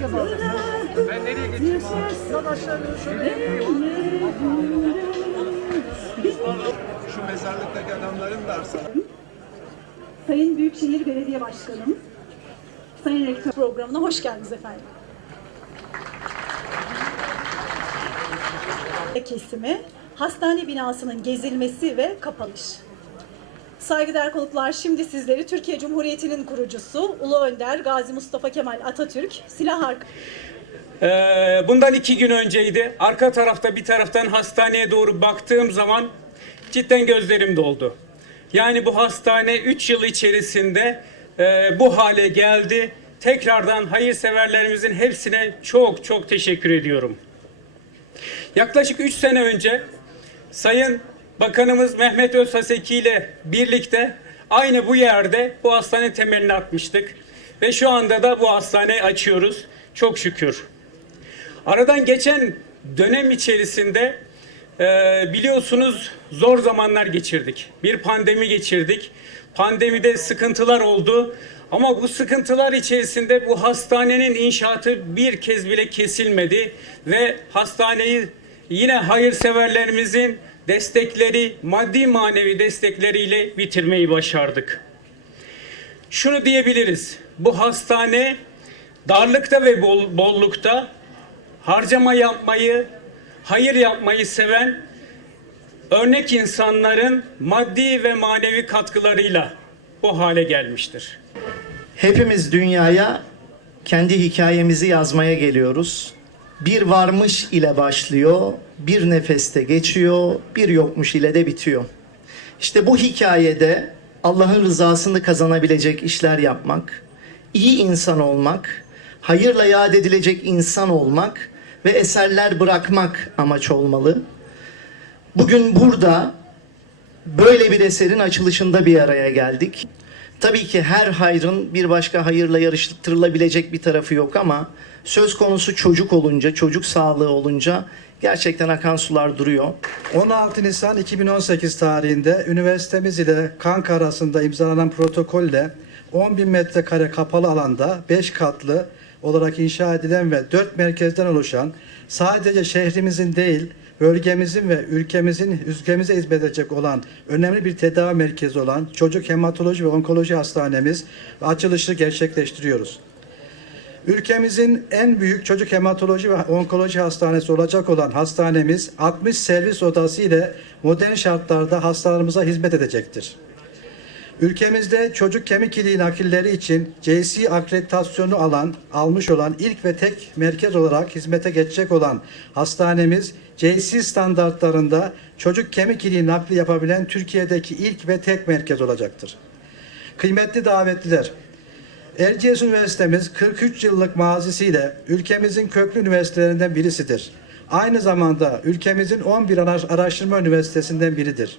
herkes alacak. Ben nereye geçeyim? Sen aşağı şöyle. Şu mezarlıktaki adamların da arsaları. Sayın Büyükşehir Belediye Başkanım, Sayın Rektör programına hoş geldiniz efendim. Kesimi, hastane binasının gezilmesi ve kapanış. Saygıdeğer konuklar şimdi sizleri Türkiye Cumhuriyeti'nin kurucusu Ulu Önder Gazi Mustafa Kemal Atatürk silah ar- Ee, bundan iki gün önceydi. Arka tarafta bir taraftan hastaneye doğru baktığım zaman cidden gözlerim doldu. Yani bu hastane 3 yıl içerisinde e, bu hale geldi. Tekrardan hayırseverlerimizin hepsine çok çok teşekkür ediyorum. Yaklaşık 3 sene önce Sayın Bakanımız Mehmet Özhaseki ile birlikte aynı bu yerde bu hastane temelini atmıştık. Ve şu anda da bu hastaneyi açıyoruz. Çok şükür. Aradan geçen dönem içerisinde e, biliyorsunuz zor zamanlar geçirdik. Bir pandemi geçirdik. Pandemide sıkıntılar oldu. Ama bu sıkıntılar içerisinde bu hastanenin inşaatı bir kez bile kesilmedi ve hastaneyi yine hayırseverlerimizin destekleri, maddi manevi destekleriyle bitirmeyi başardık. Şunu diyebiliriz. Bu hastane darlıkta ve bol, bollukta harcama yapmayı, hayır yapmayı seven örnek insanların maddi ve manevi katkılarıyla bu hale gelmiştir. Hepimiz dünyaya kendi hikayemizi yazmaya geliyoruz. Bir varmış ile başlıyor, bir nefeste geçiyor, bir yokmuş ile de bitiyor. İşte bu hikayede Allah'ın rızasını kazanabilecek işler yapmak, iyi insan olmak, hayırla yad edilecek insan olmak ve eserler bırakmak amaç olmalı. Bugün burada böyle bir eserin açılışında bir araya geldik. Tabii ki her hayrın bir başka hayırla yarıştırılabilecek bir tarafı yok ama söz konusu çocuk olunca, çocuk sağlığı olunca gerçekten akan sular duruyor. 16 Nisan 2018 tarihinde üniversitemiz ile Kanka arasında imzalanan protokolle 10 bin metrekare kapalı alanda 5 katlı olarak inşa edilen ve 4 merkezden oluşan sadece şehrimizin değil bölgemizin ve ülkemizin ülkemize hizmet edecek olan önemli bir tedavi merkezi olan Çocuk Hematoloji ve Onkoloji Hastanemiz ve açılışı gerçekleştiriyoruz. Ülkemizin en büyük çocuk hematoloji ve onkoloji hastanesi olacak olan hastanemiz 60 servis odası ile modern şartlarda hastalarımıza hizmet edecektir. Ülkemizde çocuk kemik iliği nakilleri için JC akreditasyonu alan, almış olan ilk ve tek merkez olarak hizmete geçecek olan hastanemiz JC standartlarında çocuk kemik iliği nakli yapabilen Türkiye'deki ilk ve tek merkez olacaktır. Kıymetli davetliler, Erciyes Üniversitemiz 43 yıllık mazisiyle ülkemizin köklü üniversitelerinden birisidir. Aynı zamanda ülkemizin 11 ara- araştırma üniversitesinden biridir.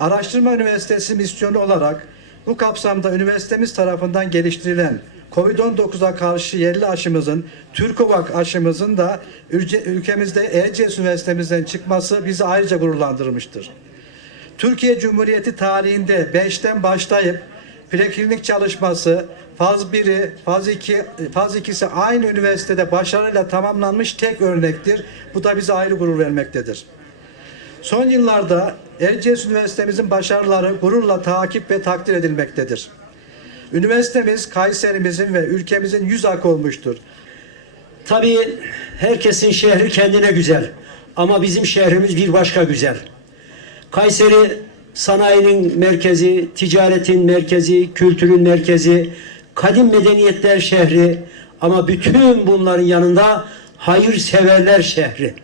Araştırma Üniversitesi misyonu olarak bu kapsamda üniversitemiz tarafından geliştirilen COVID-19'a karşı yerli aşımızın, Türkovak aşımızın da ülke- ülkemizde Erciyes Üniversitemizden çıkması bizi ayrıca gururlandırmıştır. Türkiye Cumhuriyeti tarihinde 5'ten başlayıp preklinik çalışması faz 1'i, faz 2, faz 2'si aynı üniversitede başarıyla tamamlanmış tek örnektir. Bu da bize ayrı gurur vermektedir. Son yıllarda Erciyes Üniversitemizin başarıları gururla takip ve takdir edilmektedir. Üniversitemiz Kayserimizin ve ülkemizin yüz akı olmuştur. Tabii herkesin şehri kendine güzel. Ama bizim şehrimiz bir başka güzel. Kayseri sanayinin merkezi, ticaretin merkezi, kültürün merkezi, kadim medeniyetler şehri ama bütün bunların yanında hayırseverler şehri.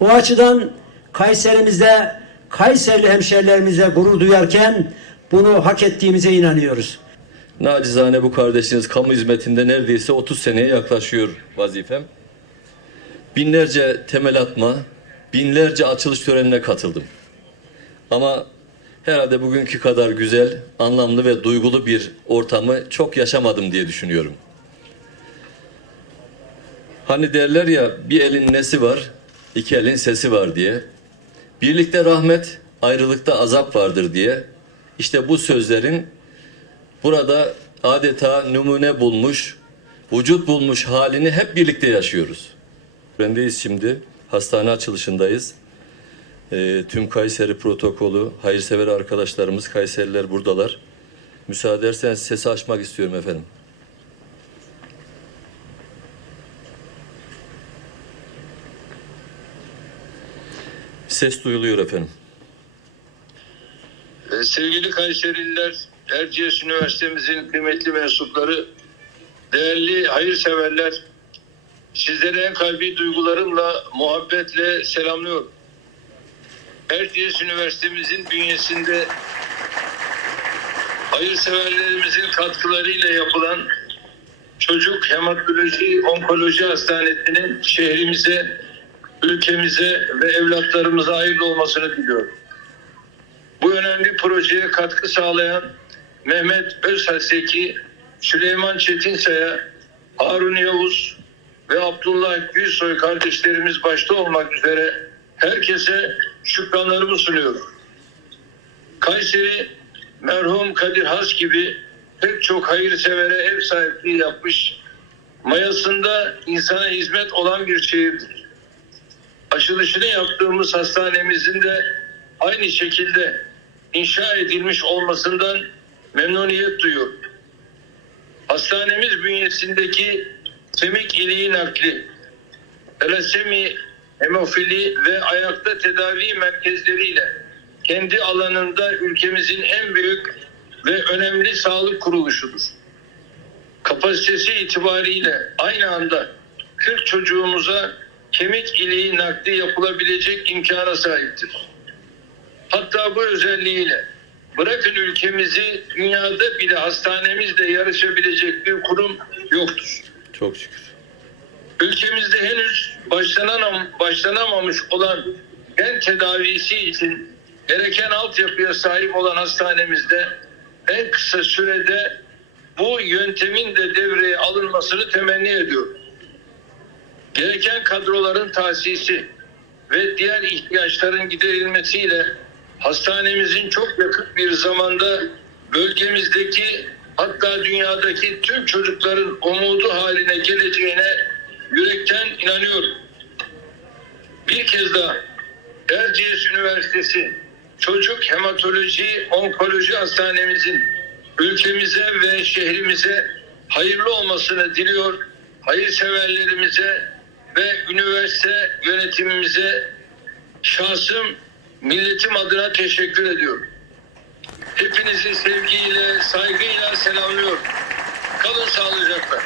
O açıdan Kayserimizde Kayserili hemşerilerimize gurur duyarken bunu hak ettiğimize inanıyoruz. Nacizane bu kardeşiniz kamu hizmetinde neredeyse 30 seneye yaklaşıyor vazifem. Binlerce temel atma, binlerce açılış törenine katıldım. Ama herhalde bugünkü kadar güzel, anlamlı ve duygulu bir ortamı çok yaşamadım diye düşünüyorum. Hani derler ya bir elin nesi var, iki elin sesi var diye. Birlikte rahmet, ayrılıkta azap vardır diye. İşte bu sözlerin burada adeta numune bulmuş vücut bulmuş halini hep birlikte yaşıyoruz. Bendeyiz şimdi. Hastane açılışındayız. Ee, tüm Kayseri protokolü, hayırsever arkadaşlarımız, Kayseriler buradalar. Müsaade ederseniz sesi açmak istiyorum efendim. Ses duyuluyor efendim. Ee, Sevgili Kayserililer, Erciyes Üniversitemizin kıymetli mensupları, değerli hayırseverler, sizlere en kalbi duygularımla, muhabbetle selamlıyorum. Erciyes Üniversitemizin bünyesinde hayırseverlerimizin katkılarıyla yapılan Çocuk Hematoloji Onkoloji Hastanesi'nin şehrimize, ülkemize ve evlatlarımıza hayırlı olmasını diliyorum. Bu önemli projeye katkı sağlayan Mehmet Özhaseki, Süleyman Çetinsay'a, Harun Yavuz ve Abdullah Gülsoy kardeşlerimiz başta olmak üzere herkese şükranlarımı sunuyorum. Kayseri merhum Kadir Has gibi pek çok hayırsevere ev sahipliği yapmış, mayasında insana hizmet olan bir şehirdir. Açılışını yaptığımız hastanemizin de aynı şekilde inşa edilmiş olmasından memnuniyet duyuyorum. Hastanemiz bünyesindeki kemik iliği nakli, telasemi, hemofili ve ayakta tedavi merkezleriyle kendi alanında ülkemizin en büyük ve önemli sağlık kuruluşudur. Kapasitesi itibariyle aynı anda 40 çocuğumuza kemik iliği nakli yapılabilecek imkana sahiptir. Hatta bu özelliğiyle bırakın ülkemizi dünyada bile hastanemizle yarışabilecek bir kurum yoktur. Çok şükür. Ülkemizde henüz başlanam, başlanamamış olan gen tedavisi için gereken altyapıya sahip olan hastanemizde en kısa sürede bu yöntemin de devreye alınmasını temenni ediyorum. Gereken kadroların tahsisi ve diğer ihtiyaçların giderilmesiyle hastanemizin çok yakın bir zamanda bölgemizdeki hatta dünyadaki tüm çocukların umudu haline geleceğine yürekten inanıyorum. Bir kez daha Erciyes Üniversitesi Çocuk Hematoloji Onkoloji Hastanemizin ülkemize ve şehrimize hayırlı olmasını diliyor. Hayırseverlerimize ve üniversite yönetimimize şahsım milletim adına teşekkür ediyorum. Hepinizi sevgiyle, saygıyla selamlıyorum. Kalın sağlıcakla.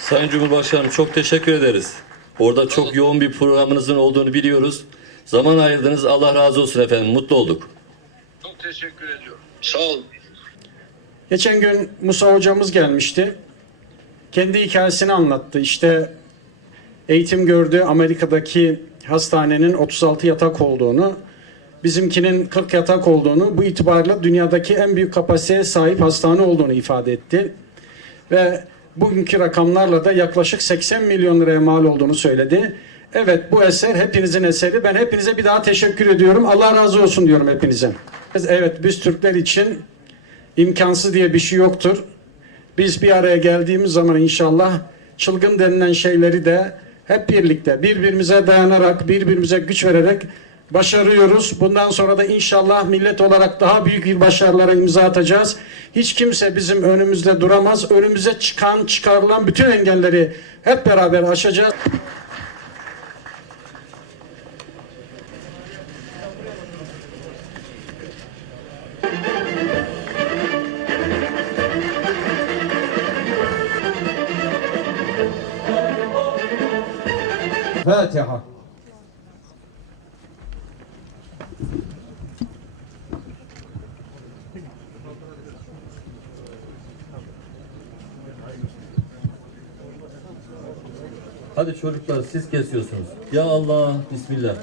Sayın Cumhurbaşkanım çok teşekkür ederiz. Orada çok yoğun bir programınızın olduğunu biliyoruz. Zaman ayırdınız. Allah razı olsun efendim. Mutlu olduk. Çok teşekkür ediyorum. Sağ olun. Geçen gün Musa hocamız gelmişti. Kendi hikayesini anlattı. İşte eğitim gördü Amerika'daki hastanenin 36 yatak olduğunu, bizimkinin 40 yatak olduğunu, bu itibarla dünyadaki en büyük kapasiteye sahip hastane olduğunu ifade etti. Ve bugünkü rakamlarla da yaklaşık 80 milyon liraya mal olduğunu söyledi. Evet bu eser hepinizin eseri. Ben hepinize bir daha teşekkür ediyorum. Allah razı olsun diyorum hepinize. Evet biz Türkler için imkansız diye bir şey yoktur. Biz bir araya geldiğimiz zaman inşallah çılgın denilen şeyleri de hep birlikte birbirimize dayanarak, birbirimize güç vererek başarıyoruz. Bundan sonra da inşallah millet olarak daha büyük bir başarılara imza atacağız. Hiç kimse bizim önümüzde duramaz. Önümüze çıkan, çıkarılan bütün engelleri hep beraber aşacağız. Fatiha. Hadi çocuklar siz kesiyorsunuz. Ya Allah. Bismillah.